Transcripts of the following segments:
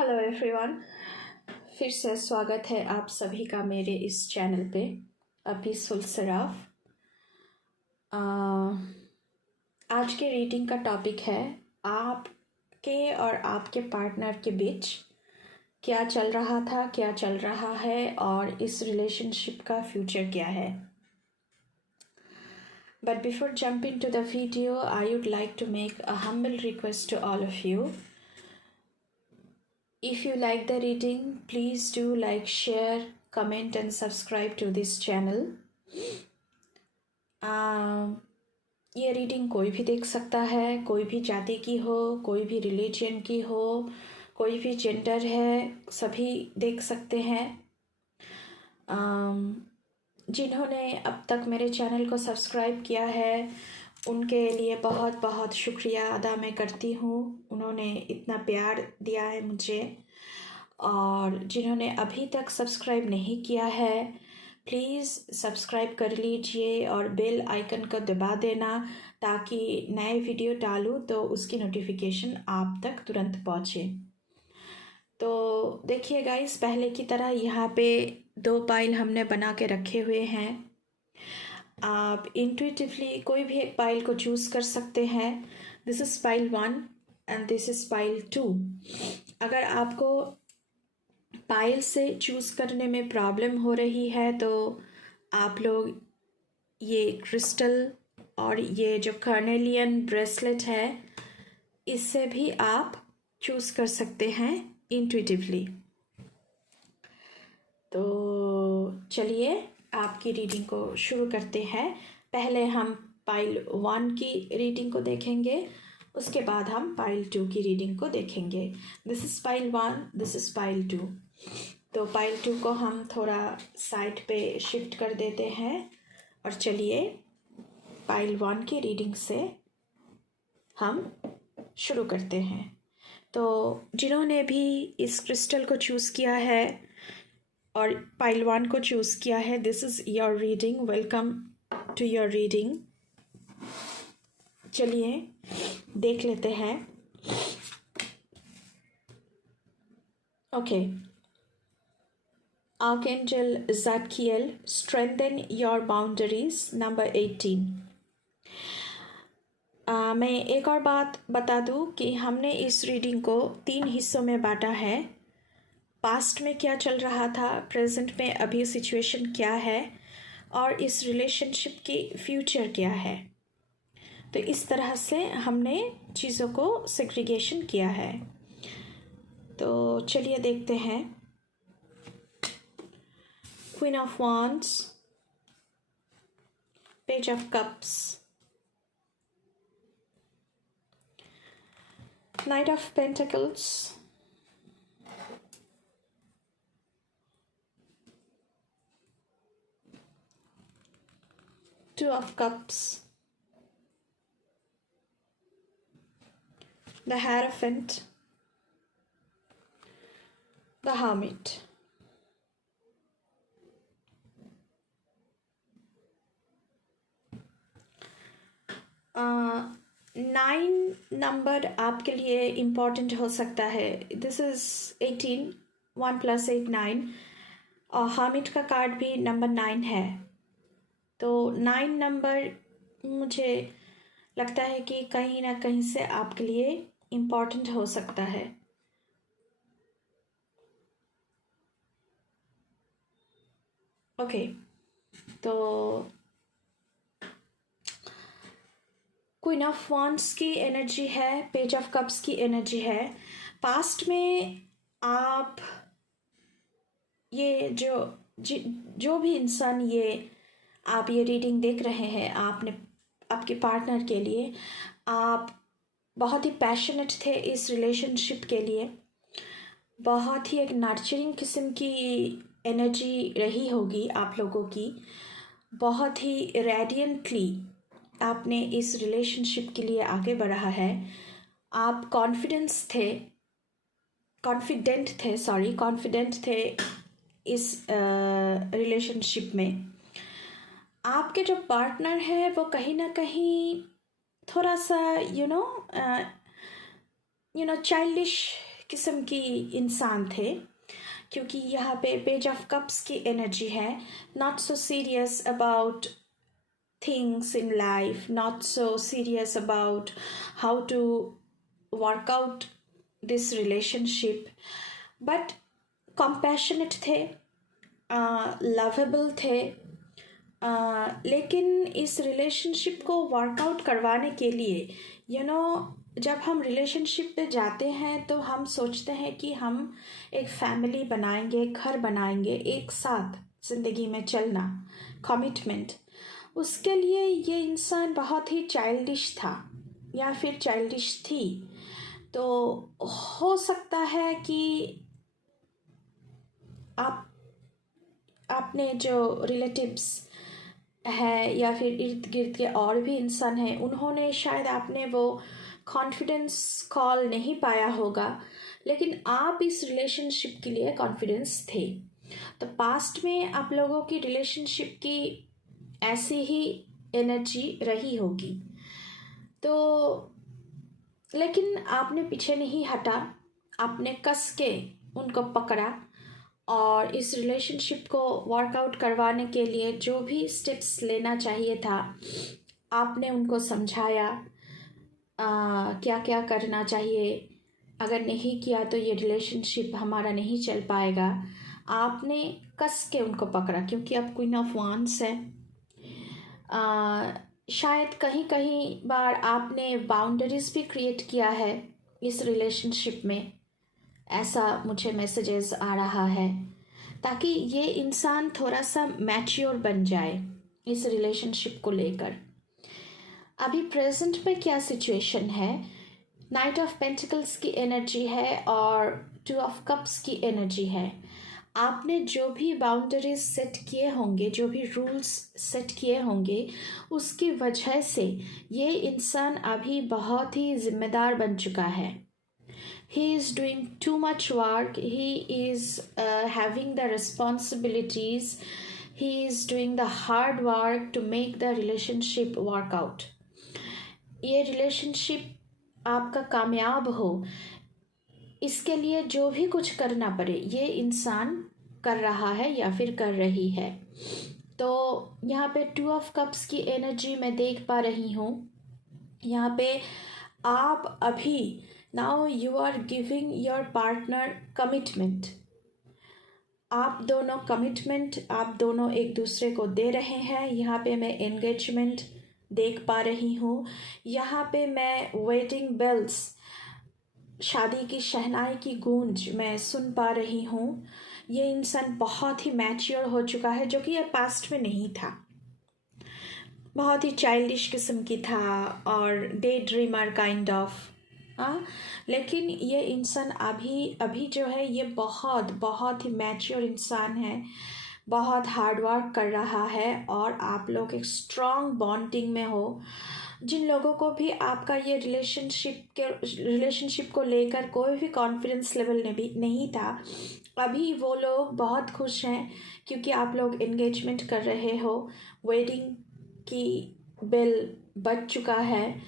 Hello everyone, फिर से स्वागत है आप सभी का मेरे इस चैनल पे पीसफुल सराफ। आज के रीडिंग का टॉपिक है आपके और आपके पार्टनर के बीच क्या चल रहा था, क्या चल रहा है और इस रिलेशनशिप का फ्यूचर क्या है। But before jumping to the video, I would like to make a humble request to all of you. If you like the reading, please do like, share, comment and subscribe to this channel. ये reading कोई भी देख सकता है, कोई भी जाति की हो, कोई भी रिलीजन की हो, कोई भी जेंडर है, सभी देख सकते हैं। जिन्होंने अब तक मेरे चैनल को सब्सक्राइब किया है उनके लिए बहुत बहुत शुक्रिया अदा मैं करती हूँ। उन्होंने इतना प्यार दिया है मुझे। और जिन्होंने अभी तक सब्सक्राइब नहीं किया है प्लीज़ सब्सक्राइब कर लीजिए और बेल आइकन को दबा देना ताकि नए वीडियो डालूँ तो उसकी नोटिफिकेशन आप तक तुरंत पहुँचे। तो देखिए गाइस, पहले की तरह यहाँ पे 2 पाइल हमने बना के रखे हुए हैं। आप इंट्यूटिवली कोई भी एक पाइल को चूज़ कर सकते हैं। This is pile 1 and this is pile 2। अगर आपको पाइल से चूज़ करने में प्रॉब्लम हो रही है तो आप लोग ये क्रिस्टल और ये जो कार्नेलियन ब्रेसलेट है इससे भी आप चूज़ कर सकते हैं इंट्यूटिवली। तो चलिए आपकी रीडिंग को शुरू करते हैं। पहले हम पाइल 1 की रीडिंग को देखेंगे, उसके बाद हम पाइल 2 की रीडिंग को देखेंगे। This is pile 1, this is pile 2। तो पाइल 2 को हम थोड़ा साइड पे शिफ्ट कर देते हैं और चलिए पाइल 1 की रीडिंग से हम शुरू करते हैं। तो जिन्होंने भी इस क्रिस्टल को चूज़ किया है और पाइल 1 को चूज़ किया है, this is your reading. Welcome to your reading. चलिए देख लेते हैं। Okay, archangel Zadkiel, strengthen your boundaries, number 18। मैं एक और बात बता दूं कि हमने इस रीडिंग को 3 हिस्सों में बांटा है। पास्ट में क्या चल रहा था, प्रेजेंट में अभी सिचुएशन क्या है और इस रिलेशनशिप की फ्यूचर क्या है। तो इस तरह से हमने चीज़ों को सेग्रीगेशन किया है। तो चलिए देखते हैं। Queen of wands, page of cups, night of pentacles, Two of Cups, the Hierophant, the Hermit. Nine number आपके लिए इम्पॉर्टेंट हो सकता है। दिस इज़ 18, 1 + 8 9 और हर्मिट का कार्ड भी नंबर 9 है। तो 9 नंबर मुझे लगता है कि कहीं ना कहीं से आपके लिए इम्पॉर्टेंट हो सकता है। ओके, तो क्वीन ऑफ वांड्स की एनर्जी है, पेज ऑफ कप्स की एनर्जी है। पास्ट में आप ये जो भी इंसान आप ये रीडिंग देख रहे हैं, आपने आपके पार्टनर के लिए आप बहुत ही पैशनेट थे इस रिलेशनशिप के लिए। बहुत ही एक नर्चरिंग किस्म की एनर्जी रही होगी आप लोगों की। बहुत ही रेडियंटली आपने इस रिलेशनशिप के लिए आगे बढ़ा है। आप कॉन्फिडेंट थे इस रिलेशनशिप में। आपके जो पार्टनर है वो कहीं ना कहीं थोड़ा सा चाइल्डिश किस्म की इंसान थे, क्योंकि यहाँ पे पेज ऑफ कप्स की एनर्जी है। Not so serious about things in life, not so serious about how to work out this relationship, but compassionate थे, lovable थे। लेकिन इस रिलेशनशिप को वर्कआउट करवाने के लिए जब हम रिलेशनशिप पे जाते हैं तो हम सोचते हैं कि हम एक फैमिली बनाएंगे, घर बनाएंगे, एक साथ ज़िंदगी में चलना, कमिटमेंट। उसके लिए ये इंसान बहुत ही चाइल्डिश था या फिर चाइल्डिश थी। तो हो सकता है कि आपने जो रिलेटिव्स है या फिर इर्द गिर्द के और भी इंसान हैं, उन्होंने शायद आपने वो कॉन्फिडेंस कॉल नहीं पाया होगा, लेकिन आप इस रिलेशनशिप के लिए कॉन्फिडेंस थे। तो पास्ट में आप लोगों की रिलेशनशिप की ऐसी ही एनर्जी रही होगी। तो लेकिन आपने पीछे नहीं हटा, आपने कस के उनको पकड़ा और इस रिलेशनशिप को वर्कआउट करवाने के लिए जो भी स्टेप्स लेना चाहिए था आपने उनको समझाया, क्या क्या करना चाहिए। अगर नहीं किया तो ये रिलेशनशिप हमारा नहीं चल पाएगा। आपने कस के उनको पकड़ा, क्योंकि आप क्वीन ऑफ वांड्स है। शायद कहीं कहीं बार आपने बाउंड्रीज भी क्रिएट किया है इस रिलेशनशिप में, ऐसा मुझे मैसेजेस आ रहा है, ताकि ये इंसान थोड़ा सा मैच्योर बन जाए इस रिलेशनशिप को लेकर। अभी प्रेजेंट में क्या सिचुएशन है, नाइट ऑफ पेंटिकल्स की एनर्जी है और 2 ऑफ कप्स की एनर्जी है। आपने जो भी बाउंड्रीज सेट किए होंगे, जो भी रूल्स सेट किए होंगे, उसकी वजह से ये इंसान अभी बहुत ही जिम्मेदार बन चुका है। He is doing too much work. He is having the responsibilities. He is doing the hard work to make the relationship work out. ये रिलेशनशिप आपका कामयाब हो, इसके लिए जो भी कुछ करना पड़े ये इंसान कर रहा है या फिर कर रही है। तो यहाँ पे 2 ऑफ कप्स की एनर्जी मैं देख पा रही हूँ। यहाँ पे आप अभी now you are giving your partner commitment. आप दोनों कमिटमेंट, आप दोनों एक दूसरे को दे रहे हैं। यहाँ पे मैं एंगेजमेंट देख पा रही हूँ। यहाँ पे मैं वेडिंग बेल्स, शादी की शहनाई की गूंज मैं सुन पा रही हूँ। ये इंसान बहुत ही मैच्योर हो चुका है, जो कि ये पास्ट में नहीं था। बहुत ही चाइल्डिश किस्म की था और डे ड्रीमर काइंड ऑफ। लेकिन ये इंसान अभी जो है ये बहुत ही मैच्योर इंसान है, बहुत हार्ड वर्क कर रहा है और आप लोग एक स्ट्रॉन्ग बॉन्डिंग में हो। जिन लोगों को भी आपका ये रिलेशनशिप को लेकर कोई भी कॉन्फिडेंस लेवल नहीं था, अभी वो लोग बहुत खुश हैं, क्योंकि आप लोग एंगेजमेंट कर रहे हो, वेडिंग की बेल बज चुका है।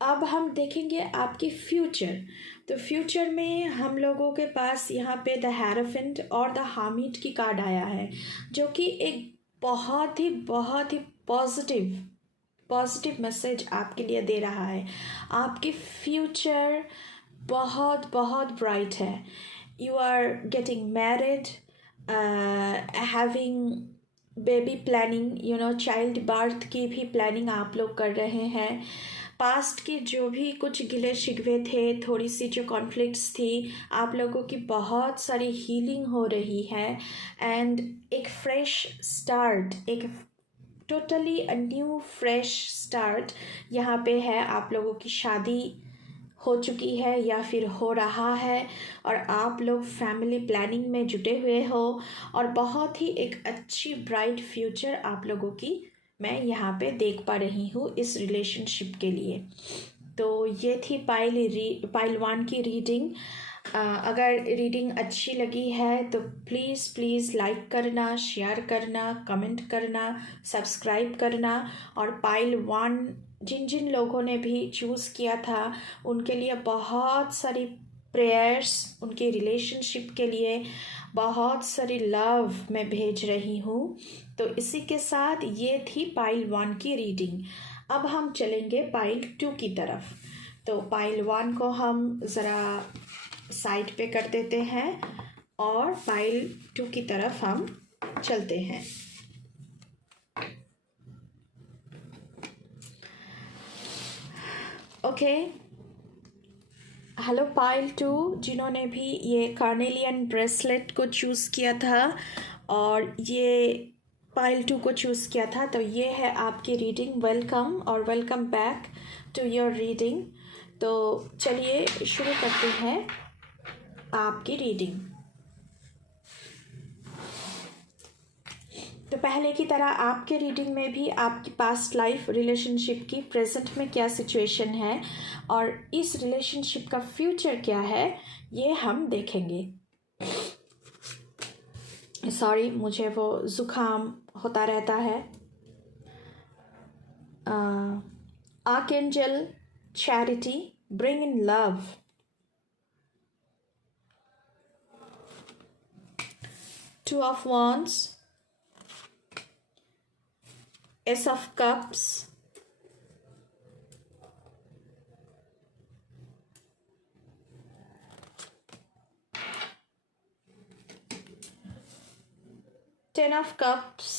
अब हम देखेंगे आपकी फ्यूचर। तो फ्यूचर में हम लोगों के पास यहाँ पे द हेरोफेंट और द हामिट की कार्ड आया है, जो कि एक बहुत ही पॉजिटिव मैसेज आपके लिए दे रहा है। आपकी फ्यूचर बहुत ब्राइट है। You are getting married, having baby planning, child birth की भी प्लानिंग आप लोग कर रहे हैं। पास्ट के जो भी कुछ गिले शिकवे थे, थोड़ी सी जो कॉन्फ्लिक्ट्स थी, आप लोगों की बहुत सारी हीलिंग हो रही है एंड एक फ्रेश स्टार्ट, एक totally a new fresh start यहाँ पे है। आप लोगों की शादी हो चुकी है या फिर हो रहा है और आप लोग फैमिली प्लानिंग में जुटे हुए हो और बहुत ही एक अच्छी ब्राइट फ्यूचर आप लोगों की मैं यहाँ पे देख पा रही हूँ इस रिलेशनशिप के लिए। तो ये थी पाइल 1 की रीडिंग। अगर रीडिंग अच्छी लगी है तो प्लीज़ लाइक करना, शेयर करना, कमेंट करना, सब्सक्राइब करना। और पाइल 1 जिन लोगों ने भी चूज़ किया था उनके लिए बहुत सारी प्रेयर्स उनके रिलेशनशिप के लिए, बहुत सारी लव मैं भेज रही हूँ। तो इसी के साथ ये थी पाइल 1 की रीडिंग। अब हम चलेंगे पाइल 2 की तरफ। तो पाइल 1 को हम ज़रा साइड पे कर देते हैं और पाइल 2 की तरफ हम चलते हैं। ओके, हेलो पाइल 2, जिन्होंने भी ये कार्नेलियन ब्रेसलेट को चूज़ किया था और ये पाइल 2 को चूज़ किया था, तो ये है आपकी रीडिंग। वेलकम और welcome back to your reading. तो चलिए शुरू करते हैं आपकी रीडिंग। तो पहले की तरह आपके रीडिंग में भी आपकी पास्ट लाइफ रिलेशनशिप की प्रेजेंट में क्या सिचुएशन है और इस रिलेशनशिप का फ्यूचर क्या है, ये हम देखेंगे। सॉरी, मुझे वो ज़ुकाम होता रहता है। Archangel charity, bring in love. Two of wands, Ace of Cups, Ten of Cups,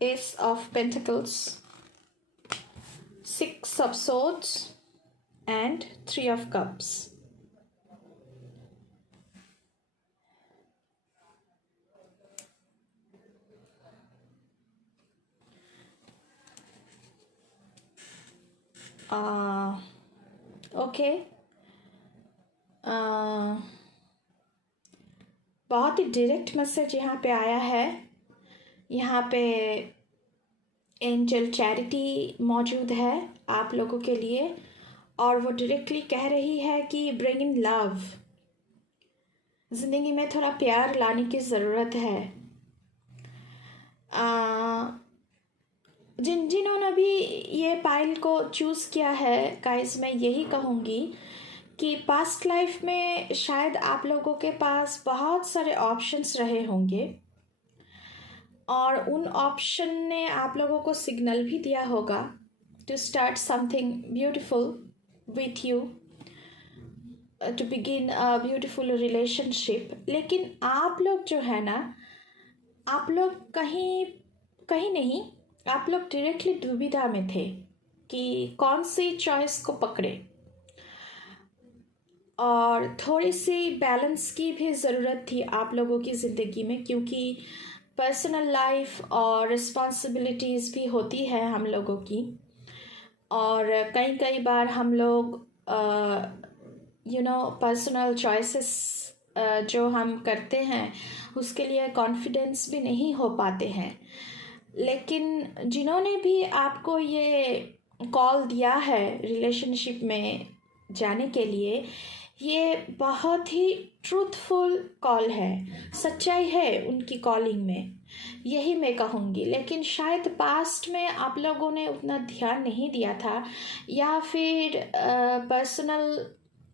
Ace of Pentacles, Six of Swords and Three of Cups. Okay, बहुत ही डायरेक्ट मैसेज यहाँ पे आया है। यहाँ पे एंजल चैरिटी मौजूद है आप लोगों के लिए और वो डायरेक्टली कह रही है कि ब्रिंग इन लव, ज़िंदगी में थोड़ा प्यार लाने की ज़रूरत है। जिन्होंने भी ये पाइल को चूज़ किया है गाइस, मैं यही कहूँगी कि पास्ट लाइफ में शायद आप लोगों के पास बहुत सारे ऑप्शंस रहे होंगे और उन ऑप्शन ने आप लोगों को सिग्नल भी दिया होगा to start something beautiful with you, to begin a beautiful relationship. लेकिन आप लोग जो है ना, आप लोग कहीं नहीं, आप लोग डायरेक्टली दुविधा में थे कि कौन सी चॉइस को पकड़े और थोड़ी सी बैलेंस की भी ज़रूरत थी आप लोगों की ज़िंदगी में, क्योंकि पर्सनल लाइफ और रिस्पॉन्सिबिलिटीज़ भी होती है हम लोगों की। और कई बार हम लोग पर्सनल चॉइसेस जो हम करते हैं उसके लिए कॉन्फिडेंस भी नहीं हो पाते हैं। लेकिन जिन्होंने भी आपको ये कॉल दिया है रिलेशनशिप में जाने के लिए, ये बहुत ही ट्रूथफुल कॉल है, सच्चाई है उनकी कॉलिंग में, यही मैं कहूँगी। लेकिन शायद पास्ट में आप लोगों ने उतना ध्यान नहीं दिया था, या फिर पर्सनल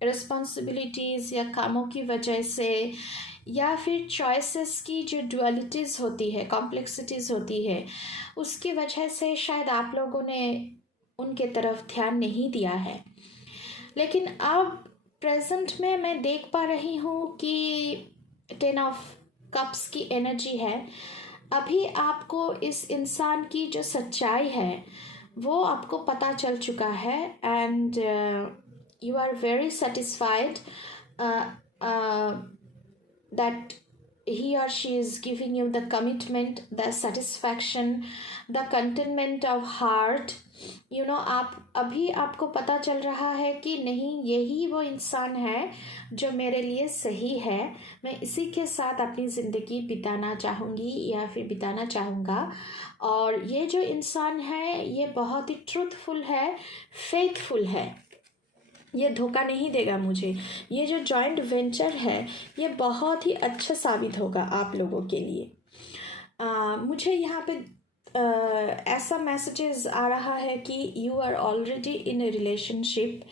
रिस्पॉन्सिबिलिटीज़ या कामों की वजह से, या फिर चॉइसेस की जो डुअलिटीज़ होती है, कॉम्प्लेक्सिटीज़ होती है, उसकी वजह से शायद आप लोगों ने उनके तरफ ध्यान नहीं दिया है। लेकिन अब प्रेजेंट में मैं देख पा रही हूँ कि 10 ऑफ कप्स की एनर्जी है। अभी आपको इस इंसान की जो सच्चाई है वो आपको पता चल चुका है and you are very satisfied that he or she is giving you the commitment, the satisfaction, the contentment of heart. आपको पता चल रहा है कि नहीं, यही वो इंसान है जो मेरे लिए सही है, मैं इसी के साथ अपनी ज़िंदगी बिताना चाहूँगी या फिर बिताना चाहूँगा। और ये जो इंसान है ये बहुत ही ट्रूथफुल है, फेथफुल है, ये धोखा नहीं देगा मुझे। ये जो जॉइंट वेंचर है ये बहुत ही अच्छा साबित होगा आप लोगों के लिए। मुझे यहाँ पे ऐसा मैसेजेस आ रहा है कि you are already in a relationship.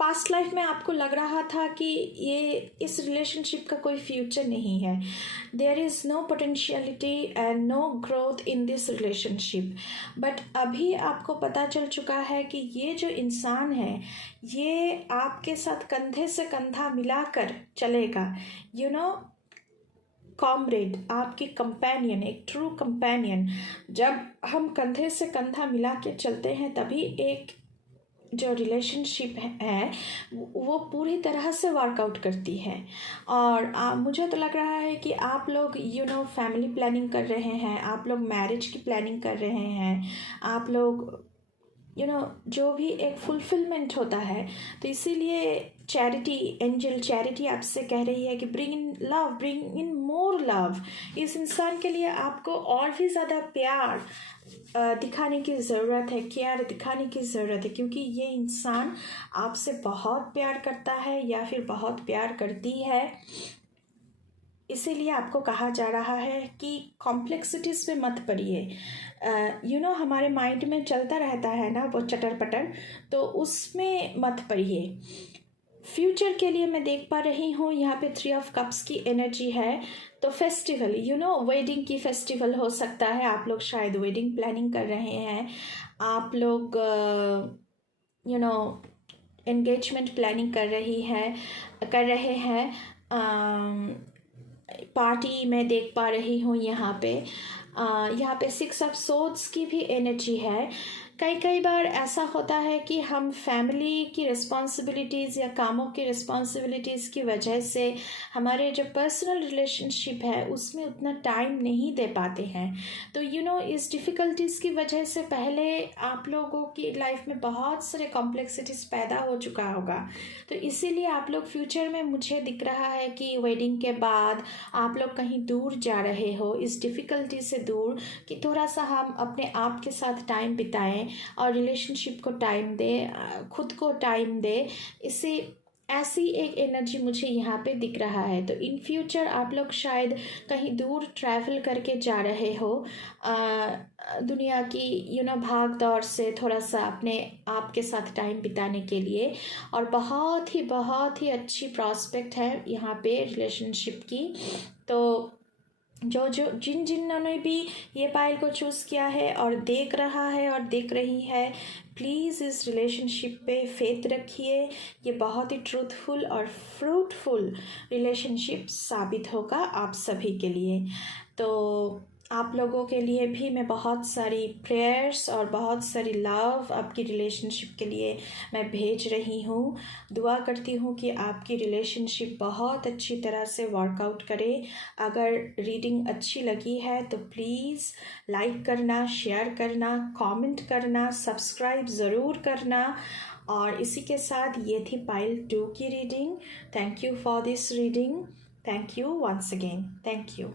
Past life में आपको लग रहा था कि ये इस रिलेशनशिप का कोई फ्यूचर नहीं है, there is no potentiality and no growth in this relationship. But अभी आपको पता चल चुका है कि ये जो इंसान है ये आपके साथ कंधे से कंधा मिलाकर चलेगा, यू नो, कॉमरेड, आपकी कंपेनियन, एक ट्रू कंपेनियन। जब हम कंधे से कंधा मिला के चलते हैं तभी एक जो रिलेशनशिप है वो पूरी तरह से वर्कआउट करती है। और मुझे तो लग रहा है कि आप लोग फैमिली प्लानिंग कर रहे हैं, आप लोग मैरिज की प्लानिंग कर रहे हैं, आप लोग जो भी एक फुलफिलमेंट होता है। तो इसीलिए चैरिटी, एंजल चैरिटी आपसे कह रही है कि bring in love, bring in more love. इस इंसान के लिए आपको और भी ज़्यादा प्यार दिखाने की ज़रूरत है, केयर दिखाने की ज़रूरत है, क्योंकि ये इंसान आपसे बहुत प्यार करता है या फिर बहुत प्यार करती है। इसीलिए आपको कहा जा रहा है कि कॉम्प्लेक्सिटीज़ पे मत पड़िए। हमारे माइंड में चलता रहता है ना वो चटर पटर, तो उसमें मत पड़िए। फ्यूचर के लिए मैं देख पा रही हूँ यहाँ पे 3 ऑफ कप्स की एनर्जी है। तो फेस्टिवल, वेडिंग की फेस्टिवल हो सकता है, आप लोग शायद वेडिंग प्लानिंग कर रहे हैं, आप लोग एंगेजमेंट प्लानिंग कर रहे हैं। पार्टी मैं देख पा रही हूँ यहाँ पे 6 ऑफ सोर्ड्स की भी एनर्जी है। कई बार ऐसा होता है कि हम फैमिली की रिस्पॉन्सिबिलिटीज़ या कामों की रिस्पॉन्सिबिलिटीज़ की वजह से हमारे जो पर्सनल रिलेशनशिप है उसमें उतना टाइम नहीं दे पाते हैं। तो इस डिफ़िकल्टीज़ की वजह से पहले आप लोगों की लाइफ में बहुत सारे कॉम्प्लेक्सिटीज़ पैदा हो चुका होगा। तो इसीलिए आप लोग फ्यूचर में, मुझे दिख रहा है कि वेडिंग के बाद आप लोग कहीं दूर जा रहे हो, इस डिफ़िकल्टी से दूर, कि थोड़ा सा हम अपने आप के साथ टाइम बिताएं और रिलेशनशिप को टाइम दे, खुद को टाइम दे। इससे ऐसी एक एनर्जी मुझे यहाँ पे दिख रहा है। तो इन फ्यूचर आप लोग शायद कहीं दूर ट्रैवल करके जा रहे हो, दुनिया की भाग दौड़ से थोड़ा सा अपने आप के साथ टाइम बिताने के लिए। और बहुत ही अच्छी प्रॉस्पेक्ट है यहाँ पे रिलेशनशिप की। तो जिन्होंने भी ये पायल को चूज़ किया है और देख रहा है और देख रही है, प्लीज़ इस रिलेशनशिप पे फेथ रखिए। ये बहुत ही ट्रूथफुल और फ्रूटफुल रिलेशनशिप साबित होगा आप सभी के लिए। तो आप लोगों के लिए भी मैं बहुत सारी प्रेयर्स और बहुत सारी लव आपकी रिलेशनशिप के लिए मैं भेज रही हूँ। दुआ करती हूँ कि आपकी रिलेशनशिप बहुत अच्छी तरह से वर्कआउट करे। अगर रीडिंग अच्छी लगी है तो प्लीज़ लाइक करना, शेयर करना, कमेंट करना, सब्सक्राइब ज़रूर करना। और इसी के साथ ये थी पाइल 2 की reading. Thank you for this reading. Thank you once again. Thank you.